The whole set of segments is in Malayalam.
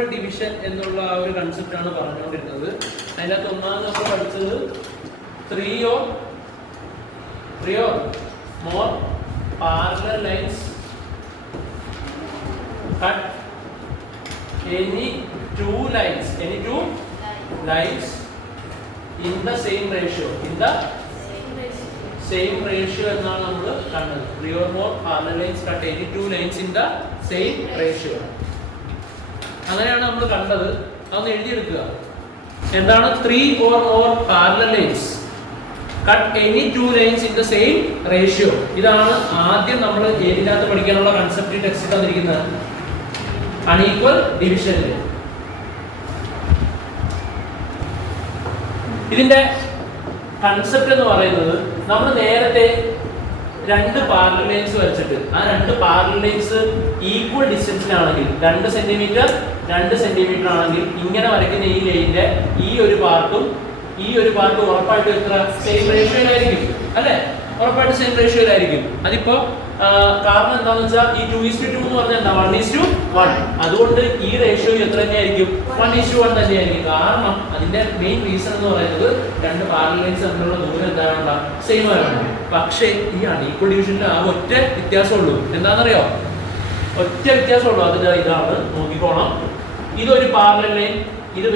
അൺഈക്വൽ ഡിവിഷൻ എന്നുള്ള ആ ഒരു കൺസെപ്റ്റ് ആണ് പറഞ്ഞുകൊണ്ടിരുന്നത്. അതിനകത്ത് ഒന്നാമത് നമ്മൾ പഠിച്ചത് three or more parallel lines cut any two lines in the same ratio എന്നാണ് നമ്മൾ കണ്ടത്. 3 or more parallel lines cut any two lines in the same ratio. അങ്ങനെയാണ് നമ്മൾ കണ്ടത്. അതൊന്ന് എഴുതിയെടുക്കുക. എന്താണ് 3 or more parallel lines cut any two lines in the same ratio? ഇതാണ് ആദ്യം നമ്മൾ ഏതിനകത്ത് പഠിക്കാനുള്ള കൺസെപ്റ്റ് ടെക്സ്റ്റ് തന്നിരിക്കുന്നത്, അൺഈക്വൽ ഡിവിഷനിൽ. ഇതിന്റെ കൺസെപ്റ്റ് എന്ന് പറയുന്നത്, നമ്മൾ നേരത്തെ രണ്ട് പാരലൽ ലൈൻസ് വരച്ചിട്ട് ആ രണ്ട് പാരലൽ ലൈൻസ് ഈക്വൽ ഡിസ്റ്റൻസിലാണെങ്കിൽ 2 സെന്റിമീറ്റർ ആണെങ്കിൽ ഇങ്ങനെ വരയ്ക്കുന്ന ഈ ലൈനിന്റെ ഈ ഒരു പാർട്ടും ഉറപ്പായിട്ടും എത്ര സെയിം റേഷ്യോയിലായിരിക്കും അല്ലേ? ഉറപ്പായിട്ട് സെയിം റേഷ്യോയിലായിരിക്കും. അതിപ്പോ കാരണം എന്താണെന്ന് വെച്ചാൽ ഈ 2:2 എന്ന് പറഞ്ഞാൽ എന്താ 1:1. അതുകൊണ്ട് ഈ റേഷ്യോ എത്ര തന്നെയായിരിക്കും? 1:1 തന്നെയായിരിക്കും. കാരണം അതിന്റെ മെയിൻ റീസൺ എന്ന് പറയുന്നത് രണ്ട് പാരലൽ ലൈൻസ് തമ്മിലുള്ള ദൂരം എന്താണ് സെയിം ആണ്. പക്ഷേ ഈ അൺഈക്വൽ ഡിവിഷനിൽ ആ ഒറ്റ വ്യത്യാസമുള്ളൂ. എന്താണെന്നറിയോ? ഒറ്റ വ്യത്യാസമുള്ളൂ. അതിന്റെ ഇതാണ്, നോക്കിക്കോണം. ഇതൊരു പാരലൽ ലൈൻ, ഇത്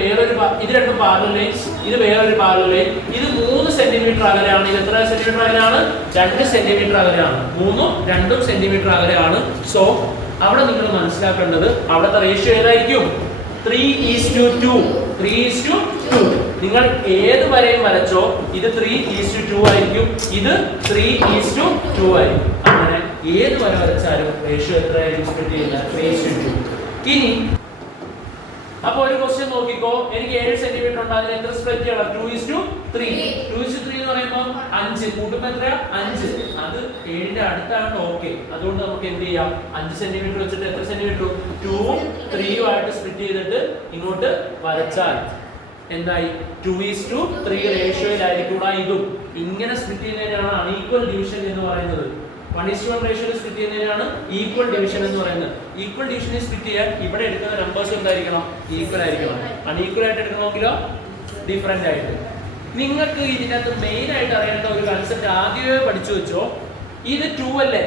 രണ്ടും പാരലൽ ലൈൻസ്, ഇത് വേറൊരു പാരലൽ ലൈൻ. ഇത് 3 സെന്റിമീറ്റർ അകലെയാണ്. ഇത് എത്ര സെന്റിമീറ്റർ അകലെയാണ്? 2 സെന്റിമീറ്റർ അകലെയാണ്. 2 സെന്റിമീറ്റർ അകലെയാണ്. സോ അവിടെ നിങ്ങൾ മനസ്സിലാക്കേണ്ടത് അവിടുത്തെ റേഷ്യോ ഏതായിരിക്കും? 3:2. 3:2. നിങ്ങൾ ഏത് വരെയും വരച്ചോ ഇത് 3:2 ആയിരിക്കും, ഇത് 3:2 ആയിരിക്കും. അങ്ങനെ ഏത് വരെ വരച്ചാലും റേഷ്യോ എത്രയായിരിക്കും സ്പ്ലിറ്റ് ചെയ്യുന്നത്? 3:2. ഇനി അപ്പൊ ഒരു ക്വസ്റ്റ്യൻ നോക്കിക്കോ. എനിക്ക് 7 സെന്റിമീറ്റർ ഉണ്ട്, അതിന് എത്ര സ്പ്ലിറ്റ് ചെയ്യണം? 2:3. 2:3 എന്ന് പറയുമ്പോൾ 5 കൂട്ടുമ്പോൾ എത്ര? 5. അത് 7ന്റെ അടുത്താണ്. ഓക്കെ, അതുകൊണ്ട് നമുക്ക് എന്ത് ചെയ്യാം? 5 സെന്റിമീറ്റർ വെച്ചിട്ട് എത്ര സെന്റിമീറ്റർ? 2ഉം 3ഉം ആയിട്ട് സ്പ്ലിറ്റ് ചെയ്തിട്ട് ഇങ്ങോട്ട് വരച്ചാൽ എന്തായി? 2:3 റേഷ്യോയിലായിരിക്കും ഇതും. ഇങ്ങനെ സ്പ്ലിറ്റ് ചെയ്യുന്നതിനാണ് അൺഈക്വൽ ഡിവിഷൻ എന്ന് പറയുന്നത്. 1:1 റേഷ്യോയിൽ സ്പ്ലിറ്റ് ചെയ്യുന്നതിനാണ് ഈക്വൽ ഡിവിഷൻ എന്ന് പറയുന്നത്. ഈക്വൽ ഡിവിഷനിൽ സ്പ്ലിറ്റ് ചെയ്യാൻ ഇവിടെ എടുക്കുന്ന നമ്പേഴ്സ് എന്തായിരിക്കണം? ഈക്വൽ ആയിരിക്കണം. അൺഈക്വൽ ആയിട്ട് എടുക്കണമെങ്കിലോ ഡിഫറെന്റ് ആയിട്ട്. നിങ്ങൾക്ക് ഇതിനകത്ത് മെയിൻ ആയിട്ട് അറിയേണ്ട ഒരു കൺസെപ്റ്റ് ആദ്യമേ പഠിച്ചു വെച്ചോ. ഇത് 2 അല്ലേ?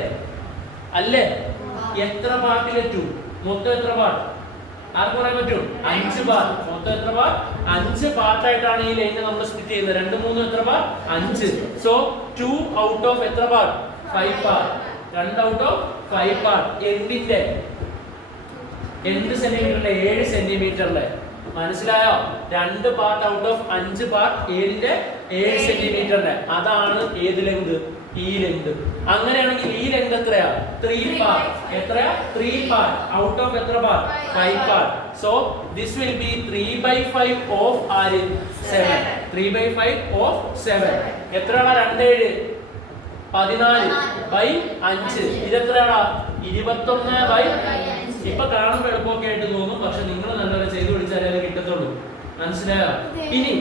എത്ര പാർട്ടിലെ 2? മൊത്തം എത്ര പാർട്ട്? ആർക്ക് പറയാൻ പറ്റും? 5 പാർട്ട്. മൊത്തം എത്ര പാർട്ട്? 5 പാർട്ടായിട്ടാണ് ഈ ലൈനെ നമ്മൾ സ്പ്ലിറ്റ് ചെയ്യുന്നത്. 2, 3 എത്ര പാർട്ട്? 5. സോ 2 ഔട്ട് ഓഫ് എത്ര part? 5 part. 2 out of 5 part. എന്തിന്റെ? എന്ത് സെന്റിമീറ്ററിലെ? 7 സെന്റിമീറ്ററിലെ. മനസ്സിലായോ? 2 പാർട്ട് ഔട്ട് ഓഫ് 5 പാർട്ട് ഏതിന്റെ? 7 സെന്റിമീറ്ററിന്റെ. അതാണ് ഏത് ലെങ്ത്? ഈ ലെങ്ത്. അങ്ങനെയാണെങ്കിൽ ഈ ലെങ്ത് എത്രയാ? 3 പാർട്ട്. എത്രയാ? 3 പാർട്ട് ഔട്ട് ഓഫ് എത്ര part? 5 part. So this will be 3/5 of 7. 3/5 of 7. എത്രയാണ്? 2 14/5. ഇതെത്രയാണ്? 21/5. ഇപ്പൊ കാണുമ്പോൾ എളുപ്പമൊക്കെ ആയിട്ട് തോന്നും, പക്ഷെ നിങ്ങൾ നല്ലപോലെ ചെയ്തു പിടിച്ചാലേ അത് കിട്ടത്തുള്ളൂ. മനസ്സിലായോ? ഇനി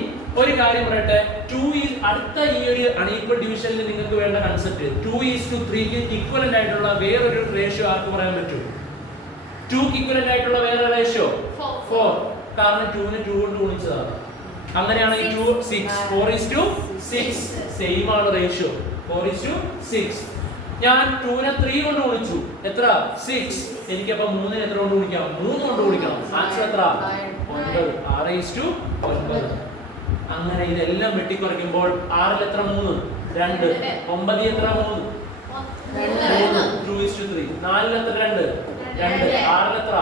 ഒരു കാര്യം പറയട്ടെ. അടുത്ത ഈ ഒരു അൺഈക്വൽ ഡിവിഷനിൽ നിങ്ങൾക്ക് വേണ്ട കൺസെപ്റ്റ് 2:3 ഇക്വലന്റ് ആയിട്ടുള്ള വേറൊരു റേഷ്യോ ആർക്ക് പറയാൻ പറ്റും? 2 ഇക്വലന്റ് ആയിട്ടുള്ള വേറെ റേഷ്യോ 4. കാരണം 2നെ 2 കൊണ്ട് ഗുണിച്ചതാണ്. അങ്ങനെയാണെങ്കിൽ 2 6. 4:6 സെയിം ആണ് റേഷ്യോ. 4:6. ഞാൻ 2നെ 3 കൊണ്ട് ഗുണിച്ചു. എത്ര? 6. എനിക്കപ്പോ 3നെ എത്ര കൊണ്ട് ഗുണിക്കാം? 3 കൊണ്ട് ഗുണിക്കണം. ആൻസർ എത്ര? 9. 6:9. അങ്ങനെ ഇതെല്ലാം വെട്ടിക്കുറയ്ക്കുമ്പോൾ 6ൽ എത്ര? 3. 2. 9 എത്ര? 3. 2:3. 4ൽ എത്ര? 2. 2. 6ൽ എത്ര?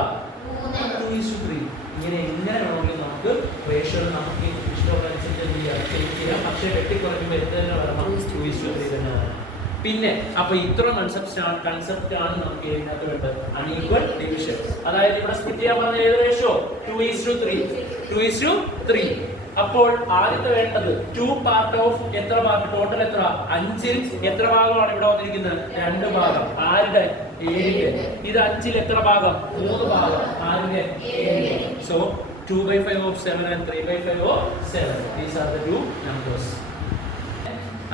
2:3. ഇങ്ങനെ വേണമെങ്കിൽ നമുക്ക് റേഷ്യോ നമുക്ക് ഇഷ്ടമുള്ള അനുസരിച്ച് ചെയ്യാം. പക്ഷേ വെട്ടിക്കുറയ്ക്കുമ്പോൾ എത്ര തന്നെ വരണം? 2:3 തന്നെ. പിന്നെ അപ്പൊ ഇത്ര കൺസെപ്റ്റ് ആണ് നമുക്ക് ഇതിനകത്ത് വേണ്ടത്, അൺഈക്വൽ ഡിവിഷൻ. അതായത് ഇവിടെ സ്പ്ലിറ്റ് ചെയ്യാൻ പറഞ്ഞ ഏത് റേഷ്യോ? 2:3. അപ്പോൾ ആദ്യത്തെ വേണ്ടത് 2 പാർട്ട് ഓഫ് എത്ര പാർട്ട്? ടോട്ടൽ എത്ര? 5ൽ എത്ര ഭാഗമാണ് ഇവിടെ വന്നിരിക്കുന്നത്? 2 ഭാഗം. ആരുടെ? 7ന്റെ. ഇത് 5ൽ എത്ര ഭാഗം? 3 ഭാഗം. ആരുടെ? 7ന്റെ. So 2/5 of 7 and 3/5 of 7. These are the two numbers.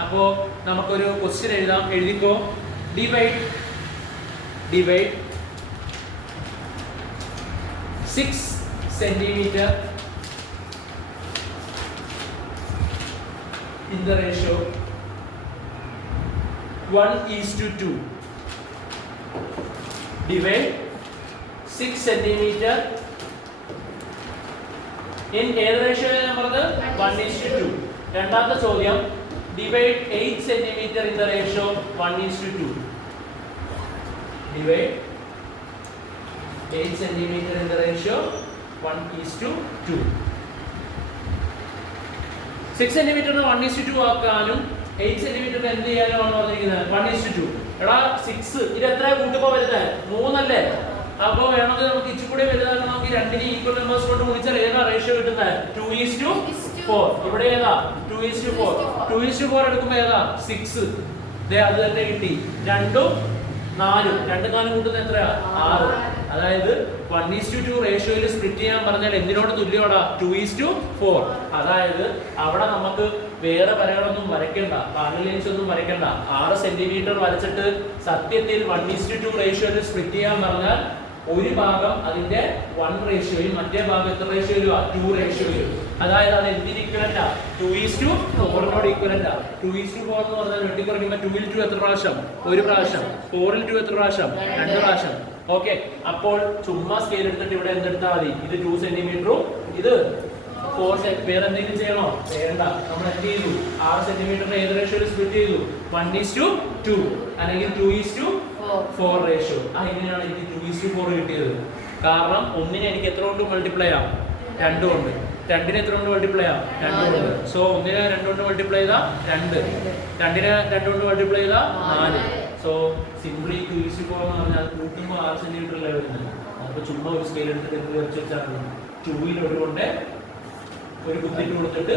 അപ്പോ നമുക്കൊരു ക്വസ്റ്റ്യൻ എഴുതാം. എഴുതിക്കോ. Divide 6 centimeter in the ratio 1:2. Divide 6 centimeter in ഏത് റേഷ്യോ ഞാൻ പറഞ്ഞത് 1:2. രണ്ടാമത്തെ ചോദ്യം divide 8 centimeter in the ratio 1:2. Divide 8 centimeter in the ratio 1:2. 6 centimeter 1:2 ആക്കാനും 8 centimeter എന്ത് ചെയ്യാനാണ് പറഞ്ഞിരിക്കുന്നത് 1:2. എടാ 6 ഇത് എത്ര കൂട്ടുമ്പോ വരുന്നത് 3 അല്ലേ? അപ്പോൾ വേണമെങ്കിൽ നമുക്ക് ഇച്ചിരി വലുതാക്കണമെങ്കിൽ രണ്ടിനെ ഈക്വൽ നമ്പേഴ്സ് കൊണ്ട് ഗുണിച്ചാൽ ഏതാ റേഷ്യോ കിട്ടുന്നത് 2:4. ഇവിടെ ഏതാ 2:4. 2:4 എടുക്കുമ്പോൾ ഏതാ 6. അത് തന്നെ കിട്ടി. 2 4 2 4 കൂട്ടുന്ന എത്രയാ 6. അതായത് 1:2 റേഷ്യോയിൽ സ്പ്ലിറ്റ് ചെയ്യാൻ പറഞ്ഞാൽ എന്തിനോട് തുല്യമാടാ 2:4. അതായത് അവിടെ നമുക്ക് വേറെ വരകളൊന്നും വരയ്ക്കണ്ട, പാരലൽസ് ഒന്നും വരയ്ക്കണ്ട. 6 സെന്റിമീറ്റർ വരച്ചിട്ട് സത്യത്തിൽ 1:2 റേഷ്യോയിൽ സ്പ്ലിറ്റ് ചെയ്യാൻ പറഞ്ഞാൽ ഒരു ഭാഗം അതിന്റെ 1 റേഷ്യോയും മറ്റേ ഭാഗം എത്ര റേഷ്യോയിലും 2 റേഷ്യോയിലും. അതായത് അത് എന്തിന് ഇക്വലന്റാ 2:4 ഇക്വലന്റാ. 2:4 എന്ന് പറഞ്ഞാൽ വെട്ടിക്കുറയ്ക്കുമ്പോൾ 2 ൽ 2 എത്ര പ്രാവശ്യം 1 പ്രാവശ്യം, 4 ൽ 2 എത്ര പ്രാവശ്യം 2 പ്രാവശ്യം. ഓക്കെ, അപ്പോൾ ചുമ്മാ സ്കെയിൽ എടുത്തിട്ട് ഇവിടെ എന്തെടുത്താൽ മതി, ഇത് 2 സെന്റിമീറ്ററും ഇത് 4 സെന്റ്. വേറെ എന്തെങ്കിലും ചെയ്യണോ? വേണ്ട. നമ്മൾ എന്ത് ചെയ്തു 6 സെന്റിമീറ്ററിന് ഏത് റേഷ്യോയിൽ സ്പ്ലിറ്റ് ചെയ്തു 1:2 അല്ലെങ്കിൽ 2:4 റേഷ്യോ. ഇങ്ങനെയാണ് എനിക്ക് 2:4 കിട്ടിയത്. കാരണം ഒന്നിനെ എനിക്ക് എത്ര കൊണ്ട് മൾട്ടിപ്ലൈ ചെയ്യാം 2 കൊണ്ട്, 2നെ എത്ര കൊണ്ട് മൾട്ടിപ്ലൈ ചെയ്യാം 2 കൊണ്ട്. സോ ഒന്നിനെ 2 കൊണ്ട് മൾട്ടിപ്ലൈ ചെയ്താ 2, 2നെ 2 കൊണ്ട് മൾട്ടിപ്ലൈ ചെയ്താ 4. സോ സിംപ്ലി 2:4 എന്ന് പറഞ്ഞാൽ കൂട്ടുമ്പോൾ 6 സെന്റിമീറ്ററിലാണ് വരുന്നത്. അപ്പോൾ ചുമ്മാ ഒരു സ്കെയിൽ എടുത്തിട്ട് എന്ത് വെച്ചാൽ 2ൽ ഒരു കൊണ്ട് ഒരു കുത്തിട്ട് കൊടുത്തിട്ട്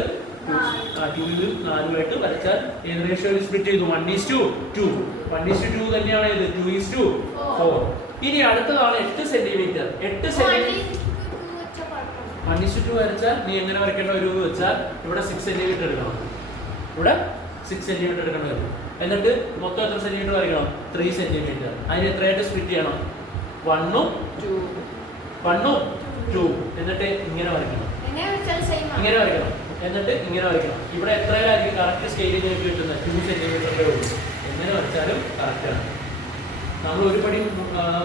2 4 വരച്ചാൽ ഏത് റേഷ്യോയിൽ സ്പ്ലിറ്റ് ചെയ്തു 1:2. 1:2 തന്നെയാണ് ഇത് 2:4. ഇനി അടുത്തതാണ് 8 സെന്റിമീറ്റർ. 8 സെന്റിമീറ്റർ 1:2 വരച്ചാൽ നീ എങ്ങനെ വരയ്ക്കേണ്ട ഒരു വെച്ചാൽ ഇവിടെ 6 സെന്റിമീറ്റർ എടുക്കണം, ഇവിടെ 6 സെന്റിമീറ്റർ എടുക്കേണ്ടി വരും. എന്നിട്ട് മൊത്തം എത്ര സെന്റിമീറ്റർ വരയ്ക്കണം 3 സെന്റിമീറ്റർ. അതിന് എത്രയായിട്ട് സ്പ്ലിറ്റ് ചെയ്യണം 1 ഉം 2. എന്നിട്ട് ഇങ്ങനെ വരയ്ക്കണം, ഇങ്ങനെ വരയ്ക്കണം, എന്നിട്ട് ഇങ്ങനെ വരയ്ക്കണം. ഇവിടെ എത്രയായിരിക്കും കറക്റ്റ് സ്കെയിലിൽ എനിക്ക് കിട്ടുന്നത് 2 സെന്റിമീറ്ററിന്റെ ഉള്ളൂ. എങ്ങനെ വരച്ചാലും കറക്റ്റാണ്. നമ്മൾ ഒരു പടി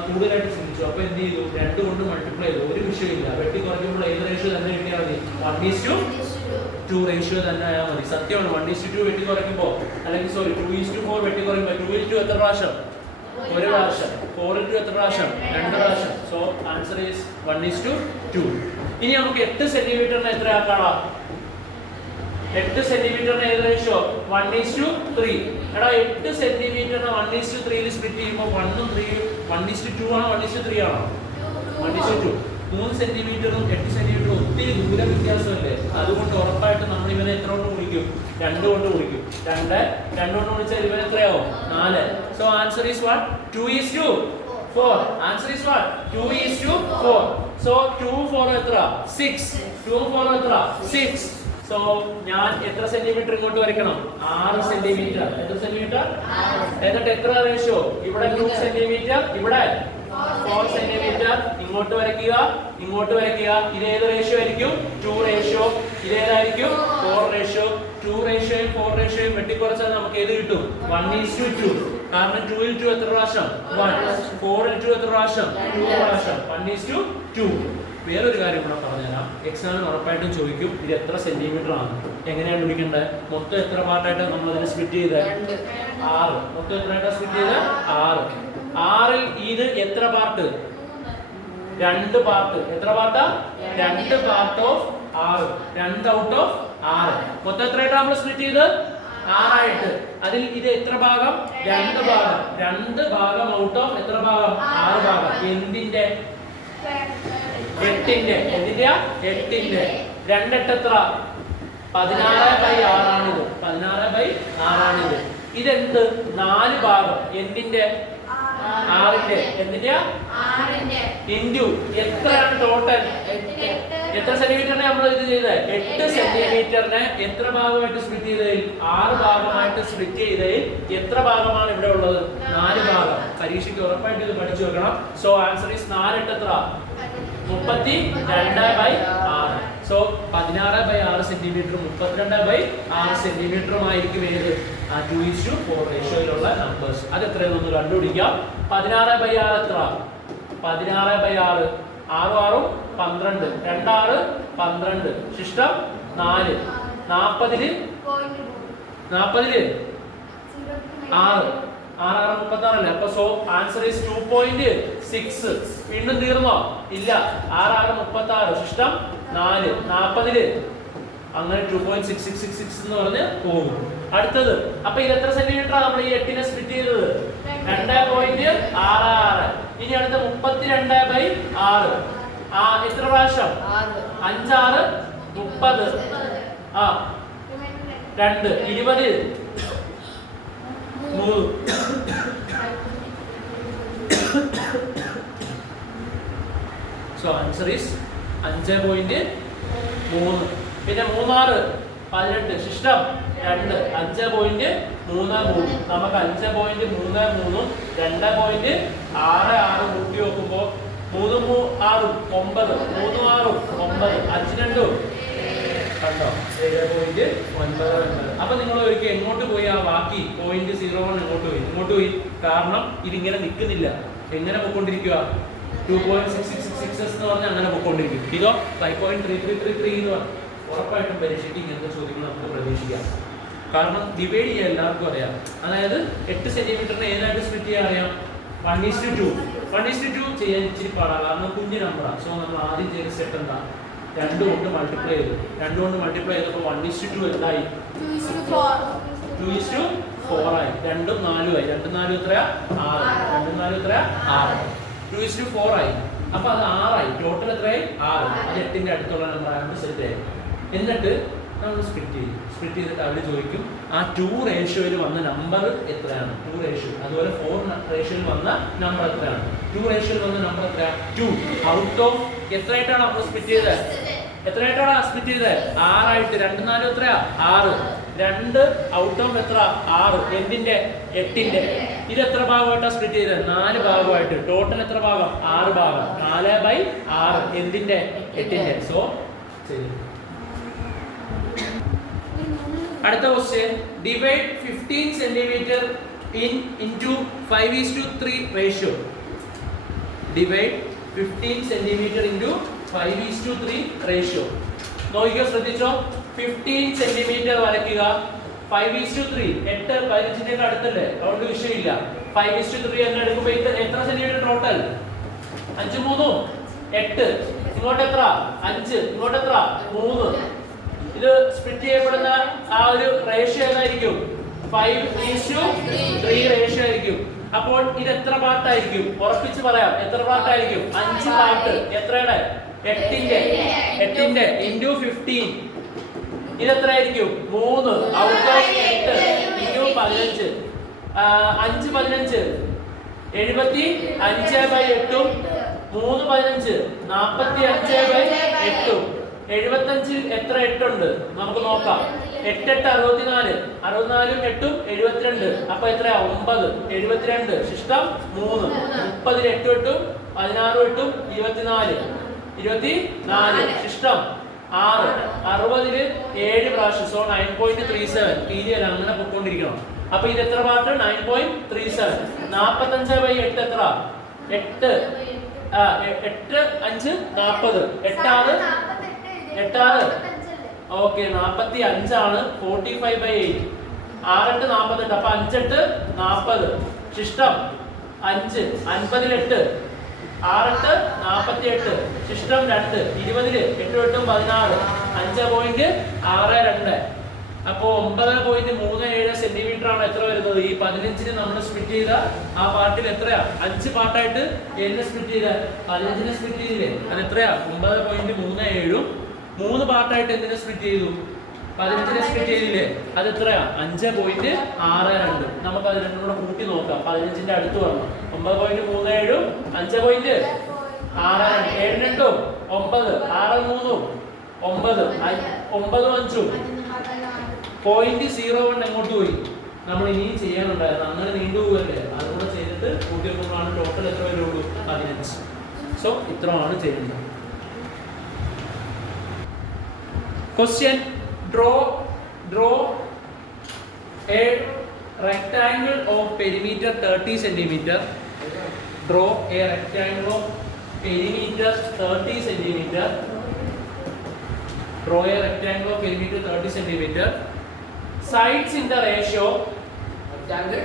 കൂടുതലായിട്ട് ശ്രമിച്ചു. അപ്പൊ എന്ത് ചെയ്തു 2 കൊണ്ട് മൾട്ടിപ്ലൈ ചെയ്തു. ഒരു വിഷയമില്ല. വെട്ടി കുറയ്ക്കുമ്പോൾ ഏത് റേഷ്യോ തന്നെ കിട്ടിയാൽ മതി 1:2 റേഷ്യോ തന്നെ ആയാൽ മതി. സത്യമാണ് 1:2 വെട്ടി കുറയ്ക്കുമ്പോൾ അല്ലെങ്കിൽ 2:4 വെട്ടി കുറയ്ക്കുമ്പോൾ 2 ൽ 2 എത്ര പ്രാവശ്യം 1 പ്രാവശ്യം, 4 ൽ 2 എത്ര പ്രാവശ്യം 2 പ്രാവശ്യം. So answer is 1:2. ഇനി നമുക്ക് 8 സെന്റിമീറ്ററിന് എത്ര ആക്കാളാ 8 സെന്റിമീറ്ററിന് ഏത് റേഷ്യോ 1:3. എടാ 8 സെന്റിമീറ്ററിന് 1:3 സ്പ്ലിറ്റ് ചെയ്യുമ്പോൾ 1 ഉം 3 1:2 ആണോ 1:3 ആണോ 1:2. 3 സെന്റിമീറ്ററും 8 സെന്റിമീറ്ററും ഒത്തിരി ദൂര വ്യത്യാസമല്ലേ. അതുകൊണ്ട് ഉറപ്പായിട്ട് നമ്മൾ ഇവനെ എത്ര കൊണ്ട് ഗുണിക്കും 2 കൊണ്ട് ഗുണിക്കും. 2 കൊണ്ട് ഗുണിച്ചാൽ ഇവൻ എത്രയാവും 4. So answer is what 2:4. Answer is what 2:4. So 2 4 എത്ര 6. 2 4 എത്ര 6. സോ ഞാൻ എത്ര സെന്റിമീറ്റർ ഇങ്ങോട്ട് വരയ്ക്കണം 6 സെന്റിമീറ്റർ. എത്ര സെന്റിമീറ്റർ? എന്നിട്ട് എത്ര റേഷ്യോ ഇവിടെ 2 സെന്റിമീറ്റർ, ഇവിടെ 4 സെന്റിമീറ്റർ. ഇങ്ങോട്ട് വരയ്ക്കുക, ഇങ്ങോട്ട് വരയ്ക്കുക. ഇത് ഏത് റേഷ്യോ ആയിരിക്കും 2 റേഷ്യോ. ഇതേതായിരിക്കും 4 റേഷ്യോ. 2 റേഷ്യോയും 4 റേഷ്യോയും വെട്ടിക്കുറച്ചാൽ നമുക്ക് ഏത് കിട്ടും 1:2. കാരണം 2 ൽ 2 എത്ര പ്രാവശ്യം 1, 4 ൽ 2 എത്ര പ്രാവശ്യം 2 പ്രാവശ്യം 1:2. വേറൊരു കാര്യം കൂടെ പറഞ്ഞുതരാം. എക്സാമിന് ഉറപ്പായിട്ടും ചോദിക്കും ഇത് എത്ര സെന്റിമീറ്റർ ആണ്, എങ്ങനെയാണ് വിളിക്കേണ്ടത്. മൊത്തം എത്ര പാർട്ടായിട്ട് നമ്മൾ അതിനെ സ്പ്ലിറ്റ് ചെയ്ത് 6. മൊത്തം എത്രയായിട്ടാണ് സ്പ്ലിറ്റ് ചെയ്ത് 6. 6ൽ ഇത് എത്ര പാർട്ട് 2 പാർട്ട്. എത്ര പാർട്ടാ 2 പാർട്ട് ഓഫ് 6. 2 out of 6. മൊത്തം എത്രയായിട്ടാണ് നമ്മൾ സ്പ്ലിറ്റ് ചെയ്ത് 6 ആയിട്ട്. അതിൽ ഇത് എത്ര ഭാഗം 2 ഭാഗം. 2 ഭാഗം ഔട്ട് ഓഫ് എത്ര ഭാഗം 6 ഭാഗം. എന്തിന്റെ 8ന്റെ. എന്തിന്റെയാ 8ന്റെ. 2 8 എത്ര 16/6 ആണിത്. 16/6 ആണിത്. ഇതെന്ത് 4 ഭാഗം എന്തിന്റെ 6ന്റെ. എന്തിന്റെയാ 6ന്റെ. ഇൻറ്റു എത്രയാണ് ടോട്ടൽ എത്ര സെന്റിമീറ്ററിനെ നമ്മൾ ഇത് ചെയ്തത് 8 സെന്റിമീറ്ററിനെ എത്ര ഭാഗമായിട്ട് സ്പ്ലിറ്റ് ചെയ്തതിൽ 6 ഭാഗമായിട്ട് സ്പ്ലിറ്റ് ചെയ്തതിൽ എത്ര ഭാഗമാണ് ഇവിടെ ഉള്ളത് 4 ഭാഗം. പരീക്ഷയ്ക്ക് ഉറപ്പായിട്ട് ഇത് പഠിച്ചു വെക്കണം. സോ ആൻസർ ഈസ് 4 8 എത്ര 32/6. സോ 16/6 സെന്റിമീറ്റർ 32/6 സെന്റിമീറ്ററുമായിരിക്കും ഏത് ആ 2:4 റേഷ്യോയിലുള്ള നമ്പേഴ്സ്. അത് എത്രയെന്നൊന്ന് കണ്ടുപിടിക്കാം. 16/6 എത്ര? 16/6 6 12 2 12 ശിഷ്ടം 4 40 6 36 അല്ലേ? അപ്പൊ സോ ആൻസർ ഈസ് 2.6. വീണ്ടും തീർന്നോ? ഇല്ല. 6 36 ശിഷ്ടം 4 40 അങ്ങനെ 2.6666 എന്ന് പറഞ്ഞ് പോകും. അടുത്തത് അപ്പൊ ഇത് എത്ര സെന്റിമീറ്ററാണ് നമ്മൾ ഈ 8നെ സ്പ്ലിറ്റ് ചെയ്തത്? 2.66. ഇനി അടുത്ത 32/6 എത്ര പ്രാവശ്യം? 5 6 30 2 20 3 സോ ആൻസർ ഈസ് 5.3. പിന്നെ 3 6 18 ശിഷ്ടം 2 5.33. നമുക്ക് 5.33 2.66 കൂട്ടി നോക്കുമ്പോൾ 3 6 9 3 6 9 5 2 കണ്ടോ 7.99. അപ്പൊ നിങ്ങൾ ഒരിക്കൽ എങ്ങോട്ട് പോയി ആ ബാക്കി 0.01 എങ്ങോട്ട് പോയി? കാരണം ഇതിങ്ങനെ നിൽക്കുന്നില്ല. എങ്ങനെ പോയിക്കൊണ്ടിരിക്കുക? 2.6666 എന്ന് പറഞ്ഞാൽ അങ്ങനെ പോയിക്കൊണ്ടിരിക്കും. ഇതോ 5.3333 എന്ന് പറഞ്ഞു. ഉറപ്പായിട്ടും പരീക്ഷയ്ക്ക് ഇങ്ങനത്തെ ചോദ്യങ്ങൾ നമുക്ക് പ്രതീക്ഷിക്കാം. കാരണം ഡിവൈഡ് ചെയ്യാൻ എല്ലാവർക്കും അറിയാം. അതായത് 8 സെന്റിമീറ്ററിനെ ഏതായിട്ട് സ്പ്ലിറ്റ് ചെയ്യാൻ അറിയാം? 1:2. 1:2 ചെയ്യാൻ ഇച്ചിരി പാടാണ്, കാരണം കുഞ്ഞു നമ്പറാണ്. സോ നമ്മൾ ആദ്യം ചെയ്ത സ്റ്റെപ്പ് എന്താ? 2 കൊണ്ട് മൾട്ടിപ്ലൈ ചെയ്തു. 2 കൊണ്ട് മൾട്ടിപ്ലൈ ചെയ്തപ്പോൾ 1:2 എന്തായി? 2:4 ആയി. 2 4 ആയി. 2 4 എത്രയാ? 6. 2 4 എത്രയാ? 6. 2:4 ആയി. അപ്പൊ അത് 6 ആയി. ടോട്ടൽ എത്രയായി? 6. അത് 8ന്റെ അടുത്തുള്ള നമ്പർ ആയതുകൊണ്ട് സെറ്റ് ആയി. എന്നിട്ട് നമ്മൾ സ്പ്ലിറ്റ് ചെയ്തിട്ട് അവർ ചോദിക്കും ആ 2 റേഷ്യോയിൽ വന്ന നമ്പർ എത്രയാണ്? 2 റേഷ്യോ. അതുപോലെ 4 റേഷ്യോയിൽ വന്ന നമ്പർ എത്രയാണ്? 2 റേഷ്യോയിൽ വന്ന നമ്പർ എത്രയാണ്? 2. ഔട്ട് ഓഫ് എത്രയായിട്ടാണ് നമ്മൾ സ്പ്ലിറ്റ് ചെയ്തത്? 6 ആയിട്ട്. 2 4 എത്രയാ? 6. 2 ഔട്ട് ഓഫ് എത്ര? 6. എന്തിന്റെ? 8ന്റെ. ഇത് എത്ര ഭാഗമായിട്ടാണ് സ്പ്ലിറ്റ് ചെയ്തത്? 4 ഭാഗമായിട്ട്. ടോട്ടൽ എത്ര ഭാഗം? 6 ഭാഗം. 4/6 എന്തിന്റെ? 8ന്റെ. സോ ശരി. അടുത്ത question, divide 15 centimetre into 5:3 ratio. Divide 15 centimetre into 5:3 ratio. നോക്കിക്കോ, ശ്രദ്ധിച്ചോ. 15 സെന്റിമീറ്റർ വരയ്ക്കുക. 5:3 8 15ന്റെ അടുത്തല്ലേ, അതുകൊണ്ട് വിഷയമില്ല. 5:3 എന്ന് എടുക്കുമ്പോൾ എത്ര സെന്റിമീറ്റർ ടോട്ടൽ? 5 3 8. ഇങ്ങോട്ട് എത്ര? 5. ഇങ്ങോട്ട് എത്ര? 3. ഇത് സ്പ്ലിറ്റ് ചെയ്യപ്പെടുന്ന ആ ഒരു റേഷ്യോ ഏതായിരിക്കും? 5:3 റേഷ്യോ ആയിരിക്കും. അപ്പോൾ ഇത് എത്ര പാർട്ടായിരിക്കും? ഉറപ്പിച്ച് പറയാം. എത്ര പാർട്ടായിരിക്കും? 5 പാർട്ട്. എത്രയുടെ? 8ന്റെ into 15. ഇത് എത്രയായിരിക്കും? 3 ഔട്ട് ഓഫ് 8 into 15. 5 15 75/8 3 15 45/8. 75 എത്ര 8 ഉണ്ട്? നമുക്ക് നോക്കാം. 8 8 64. 64ഉം 8ഉം 72. അപ്പൊ എത്രയാ? 9. 72 ശിഷ്ടം 3. 30 8 8ഉം 16 8ഉം 24. 24 ശിഷ്ടം 6. 60 7 പ്രാവശ്യം. സോ 9.37. പീരിയഡ് അങ്ങനെ പോയിക്കൊണ്ടിരിക്കണം. അപ്പൊ ഇത് എത്ര പാർട്ട്? 9.37. 45/8 എത്ര? 8 8 5 40. 8 6 ഓക്കെ 45 ആണ്. 45/8. 6 8 48. അപ്പൊ 5 8 40 ശിഷ്ടം 5. 50 8 6 8 48 ശിഷ്ടം 2. 20 8 8 16. 5.62. അപ്പോ 9.37 സെന്റിമീറ്റർ ആണ് എത്ര വരുന്നത്? ഈ 15ന് നമ്മൾ സ്പ്ലിറ്റ് ചെയ്ത ആ പാർട്ടിൽ എത്രയാ? 5 പാർട്ടായിട്ട് എന്നെ സ്പ്ലിറ്റ് ചെയ്ത 15നെ സ്പ്ലിറ്റ് ചെയ്തില്ലേ? അത് എത്രയാ? 9.37. 3 പാർട്ടായിട്ട് എന്തിനെ സ്പ്ലിറ്റ് ചെയ്തു? 15നെ സ്പ്ലിറ്റ് ചെയ്തില്ലേ? അത് എത്രയാ? 5.62. നമുക്ക് അത് രണ്ടും കൂടെ കൂട്ടി നോക്കാം. 15ന്റെ അടുത്ത് വരണം. 9.37 5.62 7 2 9 6 3 9 9 5 0.01 എങ്ങോട്ട് പോയി? നമ്മൾ ഇനിയും ചെയ്യാനുണ്ടായിരുന്നു. അങ്ങനെ നീണ്ടുപോകല്ലേ? അതുകൂടെ ചെയ്തിട്ട് കൂട്ടി നോക്കുമ്പോഴാണ് ടോട്ടൽ എത്ര വരുള്ളൂ? 15. സോ ഇത്രയാണ് ചെയ്യുന്നത്. Question: Draw a rectangle of perimeter 30 centimeter. Draw a rectangle of perimeter 30 centimeter. Draw a rectangle of perimeter 30 centimeter. Sides in the ratio rectangle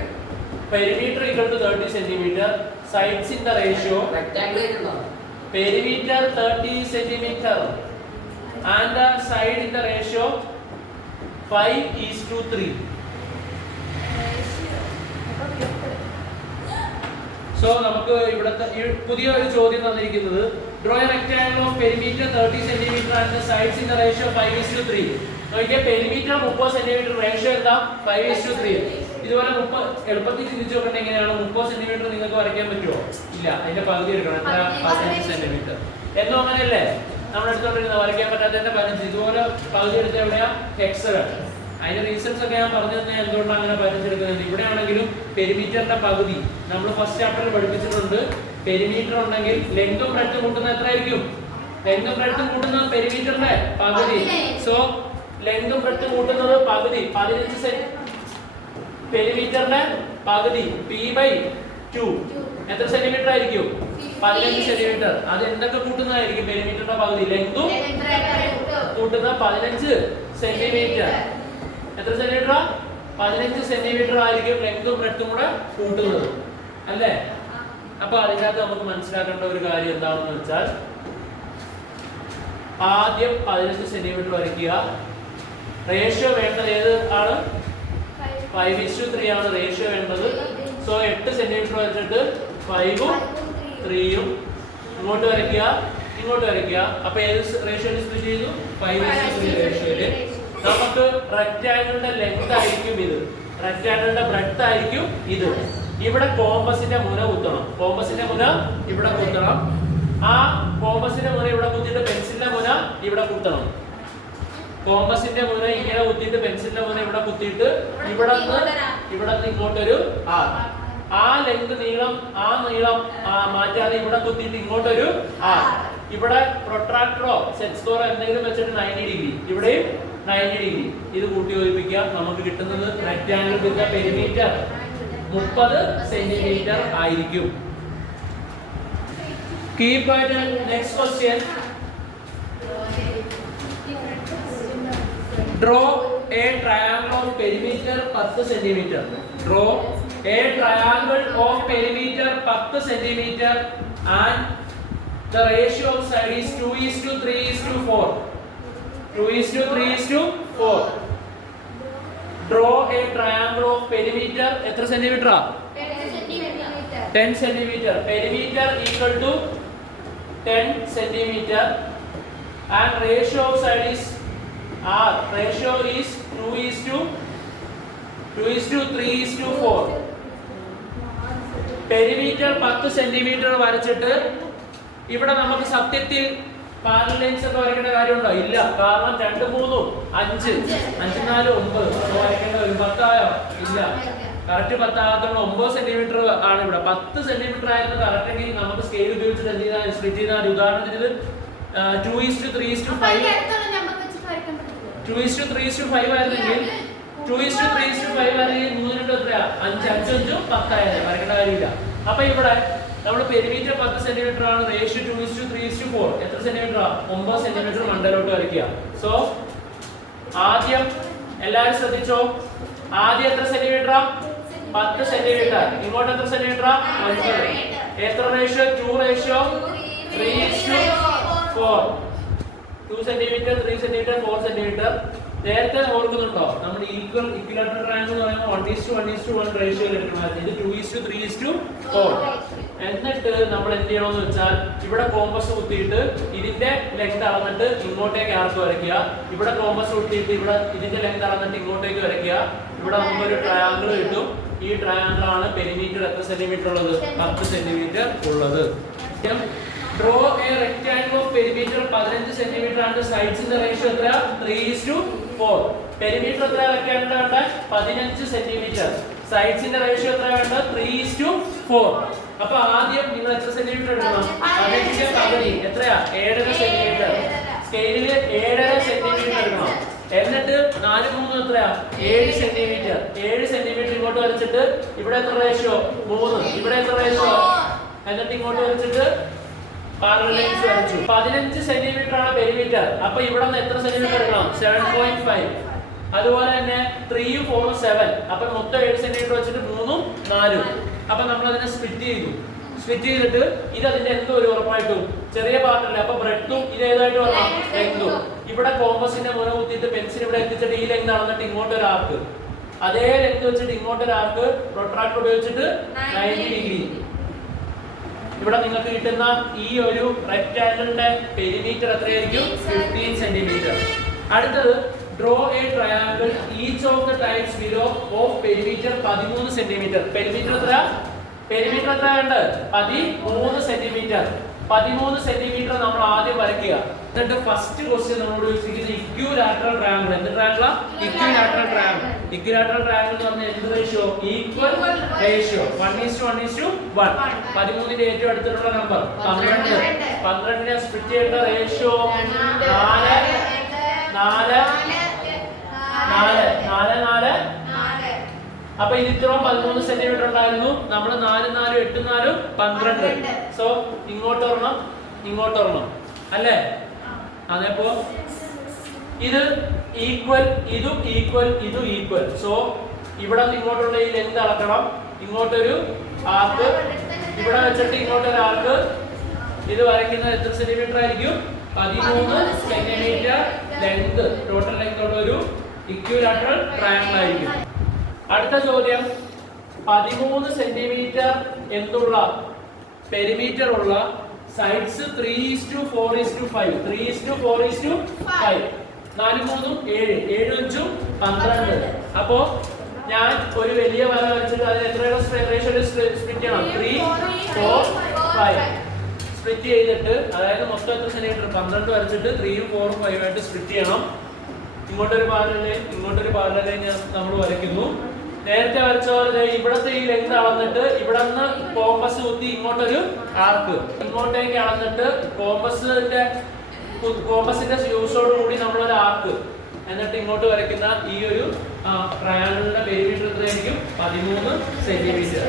perimeter equal to 30 centimeter. Sides in the ratio rectangle perimeter 30 centimeter and the side in the ratio 5:3. So നമുക്ക് ഇവിടത്തെ പുതിയ ഒരു ചോദ്യം തന്നിരിക്കുന്നത് draw a rectangle of perimeter 30 cm and the sides in the ratio 5:3. നോക്കിയേ perimeter 30 cm ratio എന്താ 5:3. ഇതുപോലെ 30 എളുപ്പത്തിൽ ചിന്തിച്ചു നോക്കണ്ട എങ്ങനെയാണ് 30 cm നിങ്ങൾക്ക് വരയ്ക്കാൻ പറ്റുമോ? ഇല്ല, അതിന്റെ പകുതി എടുക്കണം. എത്ര? 15 cm. എന്നും അങ്ങനെയല്ലേ നമ്മൾ എടുത്തോണ്ടിരുന്ന വരയ്ക്കാൻ പറ്റാത്തതിന്റെ 15. ഇതുപോലെ പകുതി എടുത്ത എവിടെയാ? ഹെക്സഗൺ. അതിന്റെ റീസൺസ് ഒക്കെ ഞാൻ പറഞ്ഞു തന്നെ എന്തുകൊണ്ടാണ് അങ്ങനെ വരച്ചെടുക്കുന്നത്. ഇവിടെ ആണെങ്കിലും പെരിമീറ്ററിന്റെ പകുതി നമ്മൾ ഫസ്റ്റ് ചാപ്റ്ററിൽ പഠിപ്പിച്ചിട്ടുണ്ട്. പെരിമീറ്റർ ഉണ്ടെങ്കിൽ ലെങ്തും ബ്രെഡ്ത്തും കൂട്ടുന്ന എത്രയായിരിക്കും? ലെങ്തും ബ്രെഡ്ത്തും കൂട്ടുന്ന പെരിമീറ്ററിന്റെ പകുതി. സോ ലെങ്തും ബ്രെഡ്ത്തും കൂട്ടുന്നത് പകുതി 15 സെന്റ്. പെരിമീറ്ററിന്റെ പകുതി p/2 എത്ര സെന്റിമീറ്റർ ആയിരിക്കും? 15 സെന്റിമീറ്റർ. അത് എന്തൊക്കെ കൂട്ടുന്നതായിരിക്കും? പെരിമീറ്ററിന്റെ പകുതി ലെങ്തും കൂട്ടുന്ന 15 സെന്റിമീറ്റർ. എത്ര സെന്റിമീറ്റർ? 15 സെന്റിമീറ്റർ ആയിരിക്കും ലെങ്തും ബ്രെഡ്ത്തും കൂടെ കൂട്ടുന്നത്, അല്ലേ? അപ്പൊ അതിനകത്ത് നമുക്ക് മനസ്സിലാക്കേണ്ട ഒരു കാര്യം എന്താണെന്ന് വെച്ചാൽ ആദ്യം 15 സെന്റിമീറ്റർ വരയ്ക്കുക. റേഷ്യോ വേണ്ടത് ഏത് ആണ്? 5:3 ആണ് റേഷ്യോ വേണ്ടത്. സോ 8 സെന്റിമീറ്റർ വരച്ചിട്ട് 5ഉം 3ഉം ഇങ്ങോട്ട് വരയ്ക്കുക, ഇങ്ങോട്ട് വരയ്ക്കുക. അപ്പൊ ഏത് റേഷ്യോയിൽ സ്പ്ലിറ്റ് ചെയ്തു? 5:3 റേഷ്യോയില്. നമുക്ക് റെക്റ്റാങ്കിളിന്റെ ലെങ്ത് ആയിരിക്കും ഇത്, റെക്റ്റാങ്കിളിന്റെ ബ്രെഡ്ത്ത് ആയിരിക്കും ഇത്. ഇവിടെ കോമ്പസിന്റെ മുന കുത്തണം. കോമ്പസിന്റെ മുന ഇവിടെ കുത്തണം. ആ കോമ്പസിന്റെ മുന ഇവിടെ കുത്തിയിട്ട് പെൻസിലിന്റെ മുന ഇവിടെ കുത്തണം. കോമ്പസിന്റെ മുന ഇങ്ങനെ കുത്തിയിട്ട് പെൻസിലിന്റെ മുന ഇവിടെ കുത്തിയിട്ട് ഇവിടെ നിന്ന് ഇങ്ങോട്ടൊരു ആർ. ആ ലെങ്ത് നീളം മാറ്റാതെ ഇവിടെ കുത്തിയിട്ട് ഇങ്ങോട്ടൊരു ആർ. ഇവിടെ പ്രൊട്രാക്ടറോ സെറ്റ് സ്കോറോ എന്തെങ്കിലും വെച്ചിട്ട് 90 ഡിഗ്രി, ഇവിടെയും 90 ഡിഗ്രി. ഇത് കൂട്ടി യോജിപ്പിക്കുക. നമുക്ക് കിട്ടുന്നത് റെക്റ്റാങ്കിൾ വിത്ത് പെരിമീറ്റർ 30 സെന്റിമീറ്റർ ആയിരിക്കും. Keep at next question. Draw a triangle of perimeter 10 centimeter. Draw a triangle of perimeter 10 centimeter and the ratio of side is 2:3:4. 2:3:4. Draw a triangle of perimeter എത്ര centimetre? 10 centimeter. Perimeter equal to 10 centimeter and ratio of side is R. Ratio is 2:3:4. Perimeter 10 centimeter വരച്ചിട്ട് ഇവിടെ നമുക്ക് സത്യത്തിൽ പാരലൽ ലൈൻസ് ഒക്കെ വരയ്ക്കേണ്ട കാര്യമുണ്ടോ? ഇല്ല. കാരണം 2 3 5 5 4 9 വരയ്ക്കേണ്ട വരും. 10 ആയോ? ഇല്ല. കറക്റ്റ് 10 ആകത്തുള്ള 9 സെന്റിമീറ്റർ ആണ് ഇവിടെ. 10 സെന്റിമീറ്റർ ആയിരുന്നു കറക്റ്റ് എങ്കിൽ നമുക്ക് സ്കെയിൽ ഉപയോഗിച്ചിട്ട് എന്ത് ചെയ്താൽ സ്പ്ലിറ്റ് ചെയ്താൽ ഉദാഹരണത്തിന് ഇത് 2:3:5 2:3:5 ആയിരുന്നെങ്കിൽ 2:3:5 ആയിരുന്നെങ്കിൽ 3 എത്രയാ? 5 5 5 10 ആയത് വരയ്ക്കേണ്ട കാര്യമില്ല. അപ്പൊ ഇവിടെ നമ്മൾ പെരിമീറ്റർ 10 സെന്റിമീറ്റർ ആണ്. റേഷ്യോ 2:3:4. എത്ര സെന്റിമീറ്റർ? 9 സെന്റിമീറ്റർ മണ്ടയിലോട്ട് വരയ്ക്കുക. സോ ആദ്യം എല്ലാവരും ശ്രദ്ധിച്ചോ. ആദ്യം എത്ര സെന്റിമീറ്റർ? 10 സെന്റിമീറ്റർ. ഇങ്ങോട്ട് എത്ര സെന്റിമീറ്റർ? 9. എത്ര റേഷ്യോ? 2:3:4. 2 centimetre, 3 centimetre, 4 centimetre. നേരത്തെ ഓർക്കുന്നുണ്ടോ? നമ്മൾ ഇക്വിലാറ്ററൽ ട്രയാങ്കിൾ എന്ന് പറയുമ്പോൾ 1:1:1 റേഷ്യോയിൽ എടുക്കണമായിരുന്നു. ഇത് 2:3:4. എന്നിട്ട് നമ്മൾ എന്ത് ചെയ്യണമെന്ന് വെച്ചാൽ ഇവിടെ കോമ്പസ് കുത്തിയിട്ട് ഇതിന്റെ ലെങ്ത് അളന്നിട്ട് ഇങ്ങോട്ടേക്ക് ആർക്ക് വരയ്ക്കുക. ഇവിടെ കോമ്പസ് കുത്തിയിട്ട് ഇവിടെ ഇതിന്റെ ലെങ്ത് അളന്നിട്ട് ഇങ്ങോട്ടേക്ക് വരയ്ക്കുക. ഇവിടെ നമുക്കൊരു ട്രയാങ്കിൾ കിട്ടും. ഈ ട്രയാങ്കിൾ ആണ് പെരിമീറ്റർ എത്ര സെന്റിമീറ്റർ ഉള്ളത്? 10 സെന്റിമീറ്റർ ഉള്ളത്. Draw a rectangle of perimeter 15 centimeter and the sides in the ratio എത്ര? 3:4. പെരിമീറ്റർ എത്ര rectangle വേണ്ട? 15 സെന്റിമീറ്റർ. സൈഡ്സിന്റെ റേഷ്യോ എത്ര വേണ്ട? 3:4. അപ്പൊ ആദ്യം നിങ്ങൾ എത്ര സെന്റിമീറ്റർ എടുക്കണം? 15 പകുതി എത്രയാ? 7.5 സെന്റിമീറ്റർ. സ്കെയിലിൽ 7.5 സെന്റിമീറ്റർ എടുക്കണം. 4 3 എത്രയാ 7 സെന്റിമീറ്റർ. 7 സെന്റിമീറ്റർ ഇങ്ങോട്ട് വരച്ചിട്ട് ഇവിടെ എത്ര റേഷ്യോ 3, ഇവിടെ എത്ര റേഷ്യോ, എന്നിട്ട് ഇങ്ങോട്ട് വരച്ചിട്ട് പാരലൽ ലൈൻസ് വരച്ചു. 15 സെന്റിമീറ്റർ ആണ് പെരിമീറ്റർ. അപ്പൊ ഇവിടെ നിന്ന് എത്ര സെന്റിമീറ്റർ എടുക്കണം 7.5. അതുപോലെ തന്നെ 3 4 7. അപ്പൊ മൊത്തം 7 സെന്റിമീറ്റർ വെച്ചിട്ട് 3 4. അപ്പൊ നമ്മൾ അതിനെ സ്പ്ലിറ്റ് ചെയ്തു. സ്പ്ലിറ്റ് ചെയ്തിട്ട് ഇത് അതിന്റെ എന്തോ ഒരു ഉറപ്പായിട്ടും ചെറിയ പാർട്ടല്ലേ. അപ്പൊ ബ്രെഡ്ത്തും ഇത് ഏതായിട്ട് വരണം ലെങ്തും. ഇവിടെ കോമ്പസിന്റെ മുന കുത്തിയിട്ട് പെൻസിൽ ഇവിടെ എത്തിച്ചിട്ട് ഈ ലെങ്ത് അളന്നിട്ട് ഇങ്ങോട്ട് ഒരു ആർക്ക്, അതേ ലെങ്ത് വെച്ചിട്ട് ഇങ്ങോട്ട് ഒരു ആർക്ക് പ്രൊട്രാക്ടർ ഉപയോഗിച്ചിട്ട് 90 ഡിഗ്രി. ഇവിടെ നിങ്ങൾക്ക് കിട്ടുന്ന ഈ ഒരു റെക്ടാങ്കിളിന്റെ പെരിമീറ്റർ എത്രയായിരിക്കും 15 സെന്റിമീറ്റർ. അടുത്തത് draw a triangle each of the sides below of perimeter 13 centimetre. Perimeter എത്ര ഉണ്ട് 13 സെന്റിമീറ്റർ. 13 സെന്റിമീറ്റർ നമ്മൾ ആദ്യം വരയ്ക്കുക. എന്നിട്ട് ഫസ്റ്റ് ക്വസ്റ്റ്യൻ നമ്മളോട് ചോദിച്ചിരിക്കുന്നത് ഇക്വിലാറ്ററൽ ട്രയാങ്കിൾ. എന്ത് ട്രയാങ്കിളാ ഇക്വിലാറ്ററൽ ട്രയാങ്കിൾ. ഇക്വിലാറ്ററൽ ട്രയാങ്കിൾ എന്ന് പറഞ്ഞാൽ എന്ത് റേഷ്യോ ഈക്വൽ റേഷ്യോ 1:1:1. 13ന്റെ ഏറ്റവും അടുത്തുള്ള നമ്പർ 12. 12നെ സ്പ്ലിറ്റ് ചെയ്യേണ്ട റേഷ്യോ 4 4 4 4 4. അപ്പൊ ഇത് ഇത്രയും 13 സെന്റിമീറ്റർ ഉണ്ടായിരുന്നു. നമ്മൾ 4 4 8 4 12. സോ ഇങ്ങോട്ടൊരെണ്ണം അല്ലേ. അതേപ്പോ ഇത് ഈക്വൽ, ഇതും ഈക്വൽ, ഇതും ഈക്വൽ. സോ ഇവിടെ നിന്ന് ഇങ്ങോട്ടുള്ള ഈ ലെങ്ത് അളക്കണം. ഇങ്ങോട്ടൊരു ആർക്ക്, ഇവിടെ വെച്ചിട്ട് ഇങ്ങോട്ടൊരു ആർക്ക്. ഇത് വരയ്ക്കുന്നത് എത്ര സെന്റിമീറ്റർ ആയിരിക്കും 13 സെന്റിമീറ്റർ ലെങ്ത്. ടോട്ടൽ ലെങ്ത് ഉള്ള ഒരു ഇക്വിലാറ്ററൽ ട്രയാങ്കിൾ ആയിരിക്കും. അടുത്ത ചോദ്യം 13 സെന്റിമീറ്റർ എന്തുള്ള പെരിമീറ്റർ ഉള്ള സൈഡ്സ് 3:4:5. 3:4:5. 4 3 7 7 5 12. അപ്പോ ഞാൻ ഒരു വലിയ വര വരച്ചിട്ട് അതിന് എത്രയുടെ റേഷ്യോയിൽ സ്പ്ലിറ്റ് ചെയ്യണം 3 4 5. സ്പ്ലിറ്റ് ചെയ്തിട്ട് അതായത് മൊത്തം എത്ര സെന്റിമീറ്റർ 12 വരച്ചിട്ട് 3 4 5 ആയിട്ട് സ്പ്ലിറ്റ് ചെയ്യണം. ഇങ്ങോട്ടൊരു പാരലൽ ലൈൻ നമ്മൾ വരയ്ക്കുന്നു. നേരത്തെ വരച്ച പോലെ ഇവിടത്തെ ഈ ലെങ്ത് അളന്നിട്ട് ഇവിടെ നിന്ന് കോമ്പസ് കുത്തി ഇങ്ങോട്ടൊരു ആർക്ക്, ഇങ്ങോട്ടേക്ക് അളന്നിട്ട് കോമ്പസിന്റെ യൂസോട് കൂടി നമ്മളൊരു ആർക്ക്, എന്നിട്ട് ഇങ്ങോട്ട് വരയ്ക്കുന്ന ഈ ഒരു ട്രയാങ്കിളിന്റെ പെരിമീറ്റർ എത്രയായിരിക്കും 13 സെന്റിമീറ്റർ.